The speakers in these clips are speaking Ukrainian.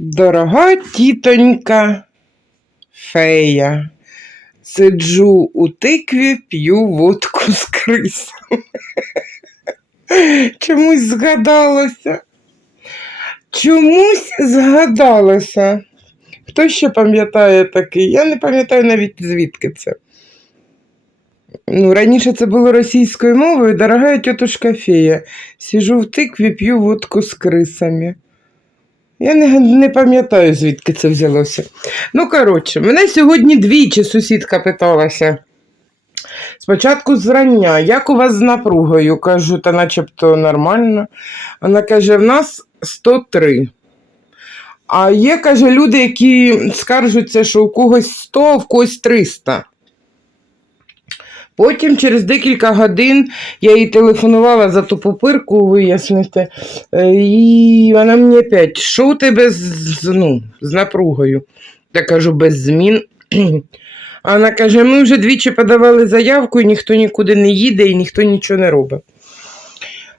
Дорога тітонька фея, сиджу у тикві, п'ю водку з крисом. Чомусь згадалося. Чомусь згадалося. Хто ще пам'ятає такий? Я не пам'ятаю навіть звідки це. Ну, раніше це було російською мовою, дорога тітушка фея. Сіжу в тикві, п'ю водку з крисами. Я не, не пам'ятаю, звідки це взялося. Ну, коротше, мене сьогодні двічі сусідка питалася. Спочатку зрання, як у вас з напругою? Кажу, та начебто нормально. Вона каже, в нас 103. А є, каже, люди, які скаржуться, що у когось 100, а в когось 300. Потім через декілька годин я їй телефонувала за ту попирку вияснити. Е, І вона мені опять, що у тебе з, ну, з напругою? Я кажу, без змін. А вона каже: ми вже двічі подавали заявку, і ніхто нікуди не їде, і ніхто нічого не робить.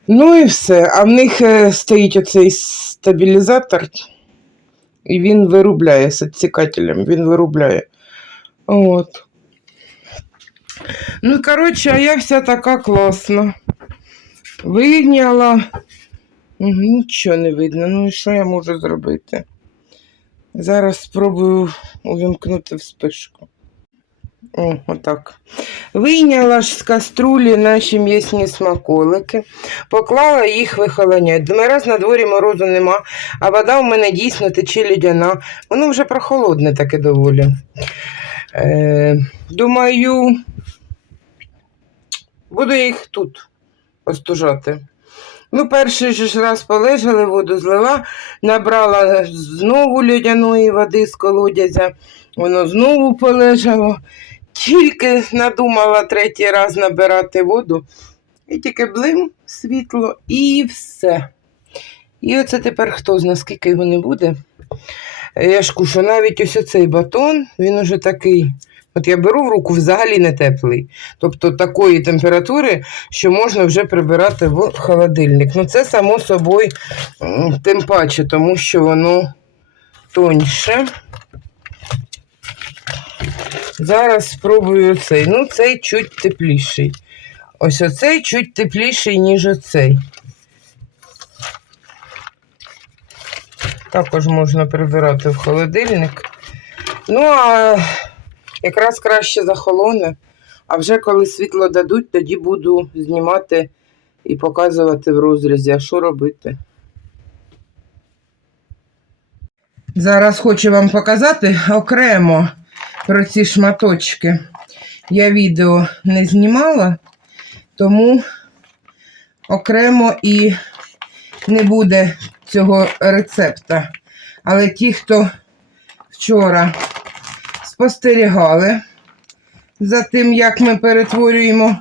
Ну і все. А в них е, стоїть оцей стабілізатор, і він вирубляє з відсікателем, він вирубляє. От. Ну, коротше, а я вся така класна. Вийняла. Нічого не видно. Ну і що я можу зробити? Зараз спробую увімкнути вспишку. О, отак. Вийняла ж з каструлі наші м'ясні смаколики, поклала їх вихолоняти. Думаю, раз на дворі морозу нема, а вода у мене дійсно тече лідяна. Воно вже прохолодне таке доволі. Е, думаю, буду їх тут остужати. Ну, перший ж раз полежали, воду злила, набрала знову льодяної води з колодязя, воно знову полежало. Тільки надумала третій раз набирати воду, і тільки блим, світло і все. І оце тепер хто знає, скільки його не буде. Я ж кушу, навіть ось оцей батон, він уже такий. От я беру в руку взагалі не теплий. Тобто такої температури, що можна вже прибирати в холодильник. Ну це само собою тим паче, тому що воно тоньше. Зараз спробую цей. Ну, цей чуть тепліший. Ось оцей чуть тепліший, ніж оцей. Також можна прибирати в холодильник. Ну, а якраз краще захолоне. А вже коли світло дадуть, тоді буду знімати і показувати в розрізі, а що робити. Зараз хочу вам показати окремо про ці шматочки. Я відео не знімала, тому окремо і не буде цього рецепта. Але ті, хто вчора спостерігали за тим, як ми перетворюємо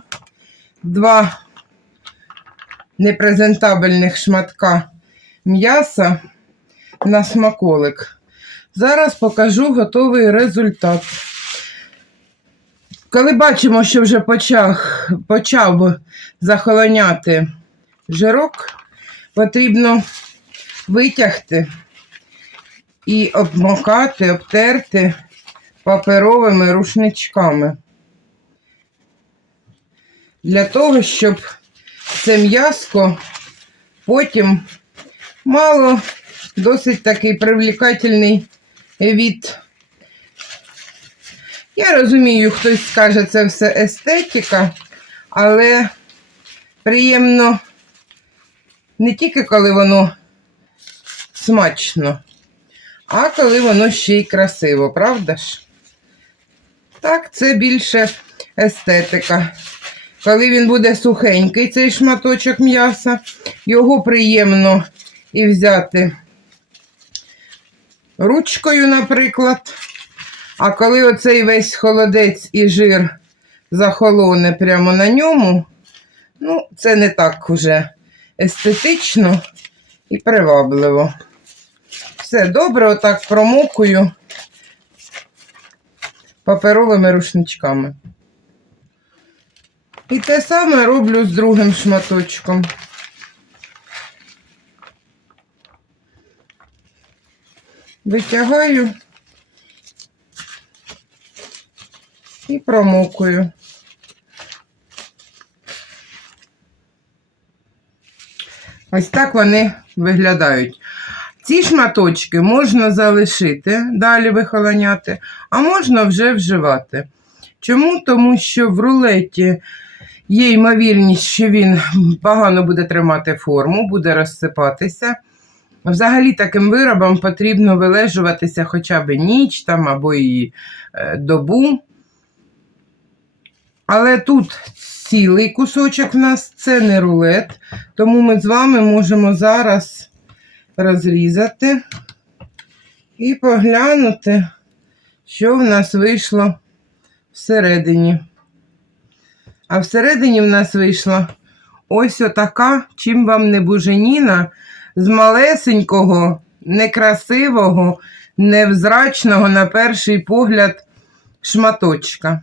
два непрезентабельних шматка м'яса на смаколик. Зараз покажу готовий результат. Коли бачимо, що вже почав, почав захолоняти жирок, потрібно витягти і обмокати, обтерти паперовими рушничками. Для того, щоб це м'яско потім мало досить такий привлекательний від. Я розумію, хтось скаже, це все естетика, але приємно не тільки коли воно смачно, а коли воно ще й красиво, правда ж? Так, це більше естетика. Коли він буде сухенький, цей шматочок м'яса, його приємно і взяти ручкою, наприклад. А коли оцей весь холодець і жир захолоне прямо на ньому, ну, це не так уже естетично і привабливо. Все добре, отак промокую паперовими рушничками. І те саме роблю з другим шматочком. Витягаю і промокую. Ось так вони виглядають. Ці шматочки можна залишити, далі вихолоняти, а можна вже вживати. Чому? Тому що в рулеті є ймовірність, що він погано буде тримати форму, буде розсипатися. Взагалі таким виробам потрібно вилежуватися хоча б ніч там, або і е, добу. Але тут цілий кусочок в нас це не рулет, тому ми з вами можемо зараз розрізати і поглянути, що в нас вийшло всередині. А всередині в нас вийшла ось отака, чим вам не буженіна, з малесенького, некрасивого, невзрачного, на перший погляд, шматочка.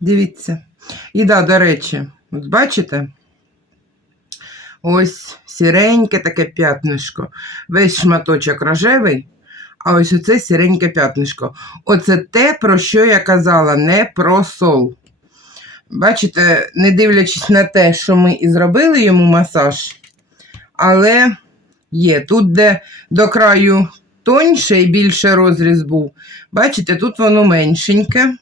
Дивіться. І да, до речі, от бачите? Ось сіреньке таке п'ятнишко. Весь шматочок рожевий, а ось оце сіреньке п'ятнишко. Оце те, про що я казала, не про сол. Бачите, не дивлячись на те, що ми і зробили йому масаж, але є тут, де до краю тоньше і більше розріз був. Бачите, тут воно меншеньке.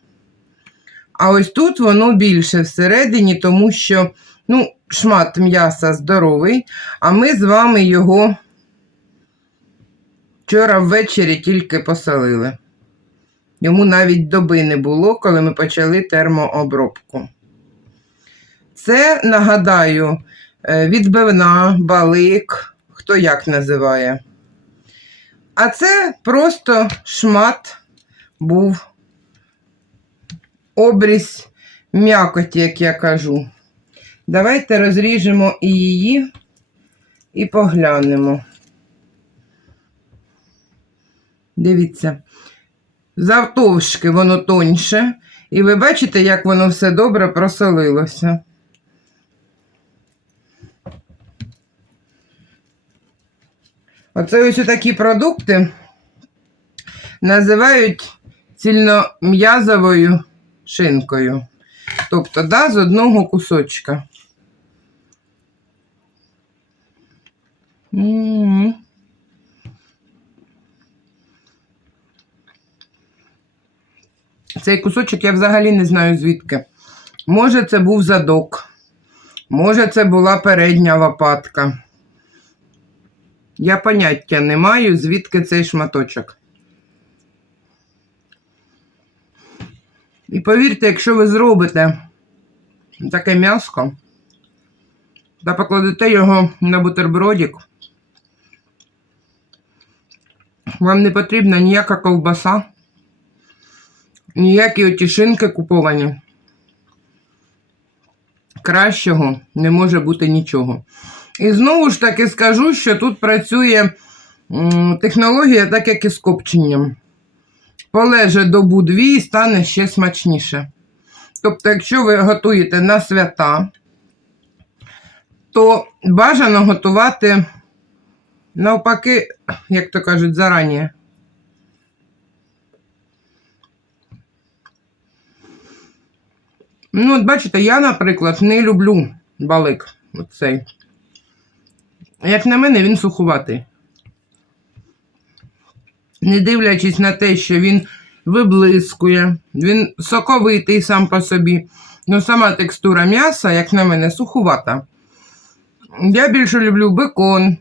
А ось тут воно більше всередині, тому що ну, шмат м'яса здоровий, а ми з вами його вчора ввечері тільки посолили. Йому навіть доби не було, коли ми почали термообробку. Це, нагадаю, е, відбивна, балик, хто як називає. А це просто шмат був обріз м'якоті, як я кажу. Давайте розріжемо і її і поглянемо. Дивіться, завтовшки воно тоньше, і ви бачите, як воно все добре просолилося. Оце ось такі продукти називають цільном'язовою шинкою. Тобто, да, з одного кусочка. М-м-м. Цей кусочок я взагалі не знаю звідки. Може, це був задок, може, це була передня лопатка. Я поняття не маю, звідки цей шматочок. І повірте, якщо ви зробите таке м'яско та покладете його на бутербродик, вам не потрібна ніяка ковбаса, ніякі отішинки куповані. Кращого не може бути нічого. І знову ж таки скажу, що тут працює технологія, так як і з копченням полеже добу дві і стане ще смачніше. Тобто, якщо ви готуєте на свята, то бажано готувати навпаки, як то кажуть, зарані. Ну, от бачите, я, наприклад, не люблю балик. Оцей. Як на мене, він сухуватий не дивлячись на те, що він виблискує, він соковитий сам по собі. Ну, сама текстура м'яса, як на мене, сухувата. Я більше люблю бекон,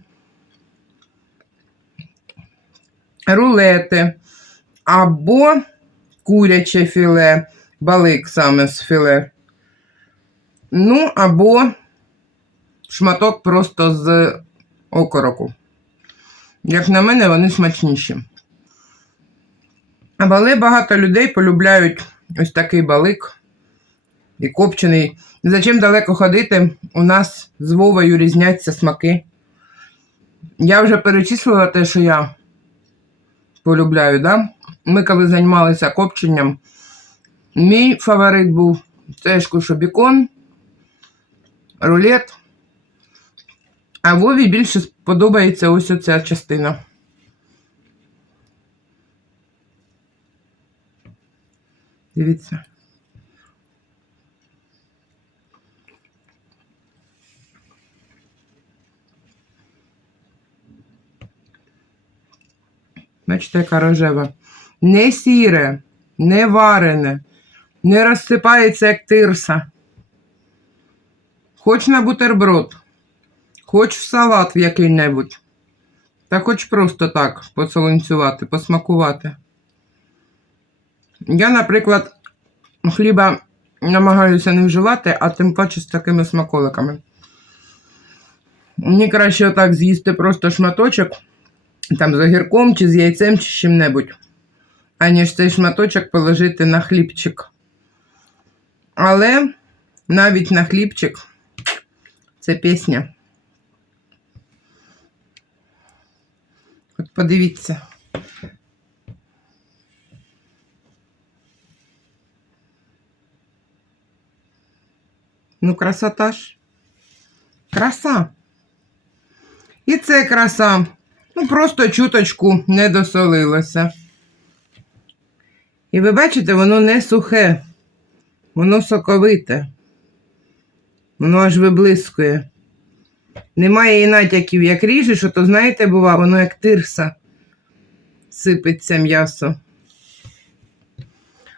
рулети або куряче філе, балик саме з філе. Ну, або шматок просто з окороку. Як на мене, вони смачніші. Але багато людей полюбляють ось такий балик і копчений. Зачем далеко ходити? У нас з Вовою різняться смаки. Я вже перечислила те, що я полюбляю, да? Ми коли займалися копченням, мій фаворит був теж кушобікон, рулет. А Вові більше подобається ось оця частина. Дивіться. Бачите, яка рожева. Не сіре, не варене, не розсипається як тирса. Хоч на бутерброд, хоч в салат в який-небудь. Та хоч просто так посолонцювати, посмакувати. Я, наприклад, хліба намагаюся не вживати, а тим паче з такими смаколиками. Мені краще отак з'їсти просто шматочок, там з огірком, чи з яйцем, чи з чим-небудь, аніж цей шматочок положити на хлібчик. Але навіть на хлібчик це пісня. От подивіться. Ну, красота ж. Краса. І це краса. Ну, просто чуточку не досолилося. І ви бачите, воно не сухе, воно соковите. Воно аж виблискує. Немає і натяків, як ріжеш, то знаєте, бува, воно як тирса сипеться м'ясо.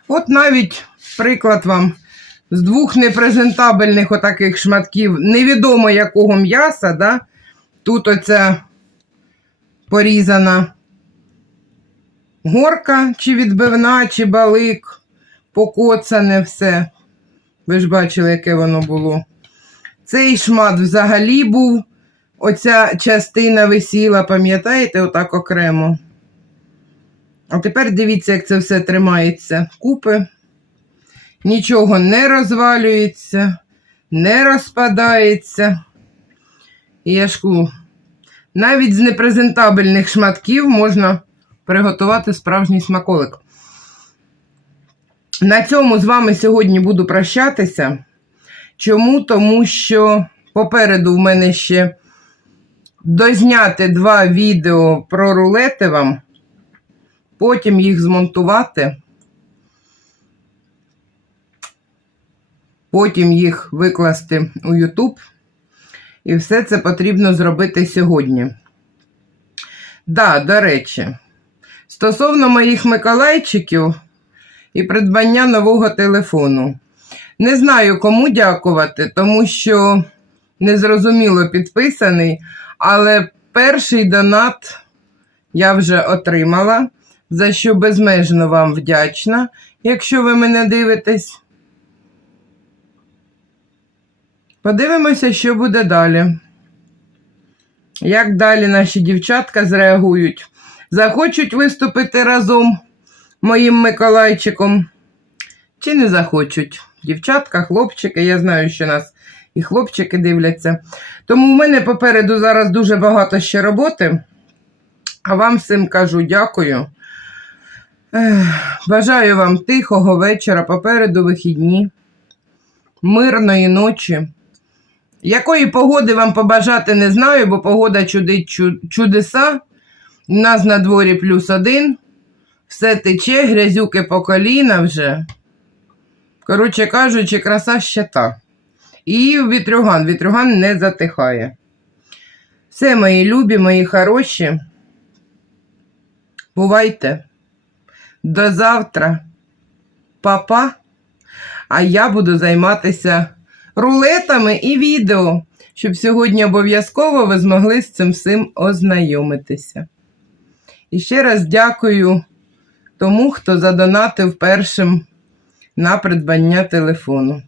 От навіть приклад вам з двох непрезентабельних отаких шматків, невідомо якого м'яса, да? тут оця порізана горка, чи відбивна, чи балик, покоцане все. Ви ж бачили, яке воно було. Цей шмат взагалі був, оця частина висіла, пам'ятаєте, отак окремо. А тепер дивіться, як це все тримається купи. Нічого не розвалюється, не розпадається. І я навіть з непрезентабельних шматків можна приготувати справжній смаколик. На цьому з вами сьогодні буду прощатися. Чому? Тому що попереду в мене ще дозняти два відео про рулети вам, потім їх змонтувати, потім їх викласти у YouTube. І все це потрібно зробити сьогодні. Да, до речі, стосовно моїх Миколайчиків і придбання нового телефону. Не знаю, кому дякувати, тому що незрозуміло підписаний, але перший донат я вже отримала, за що безмежно вам вдячна, якщо ви мене дивитесь. Подивимося, що буде далі. Як далі наші дівчатка зреагують? Захочуть виступити разом моїм Миколайчиком? Чи не захочуть? Дівчатка, хлопчики, я знаю, що нас і хлопчики дивляться. Тому в мене попереду зараз дуже багато ще роботи. А вам всім кажу дякую. Бажаю вам тихого вечора, попереду вихідні, мирної ночі. Якої погоди вам побажати не знаю, бо погода чудить чудеса. У нас на дворі плюс один. Все тече, грязюки по коліна вже. Коротше кажучи, краса ще та. І вітрюган. Вітрюган не затихає. Все, мої любі, мої хороші. Бувайте. До завтра. Папа. А я буду займатися рулетами і відео, щоб сьогодні обов'язково ви змогли з цим всім ознайомитися. І ще раз дякую тому, хто задонатив першим на придбання телефону.